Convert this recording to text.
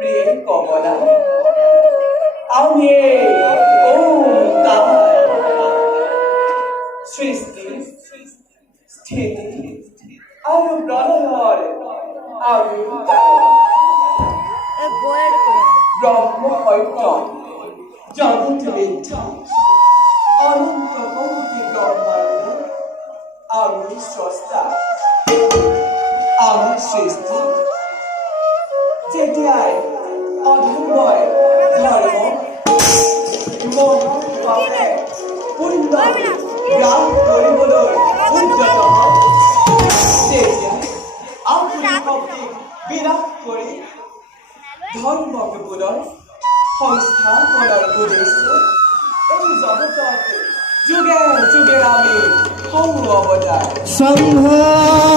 প্রিয়ে কমলা আমি ওঙ্কার সৃষ্টি স্থিতি আর প্রলয়ের আমি ব্রহ্ম ঐক্য জগৎ মিথ্যা অনন্ত কোটি ব্রহ্মাণ্ড আমি স্রষ্টা আমি সৃষ্টি যেতিয়াই অধৰ্মই ধৰ্ম মহাভাৱে পুণ্য গ্ৰাস কৰিবলৈ উদ্যত হয় তেতিয়াই আপুনি শক্তিক বিনাশ কৰি ধৰ্মকে পুনৰ সংস্থাপনৰ উদ্দেশ্য এই জগততে যুগে যুগে আমি হওঁ অৱতাৰ সম্ভৱামি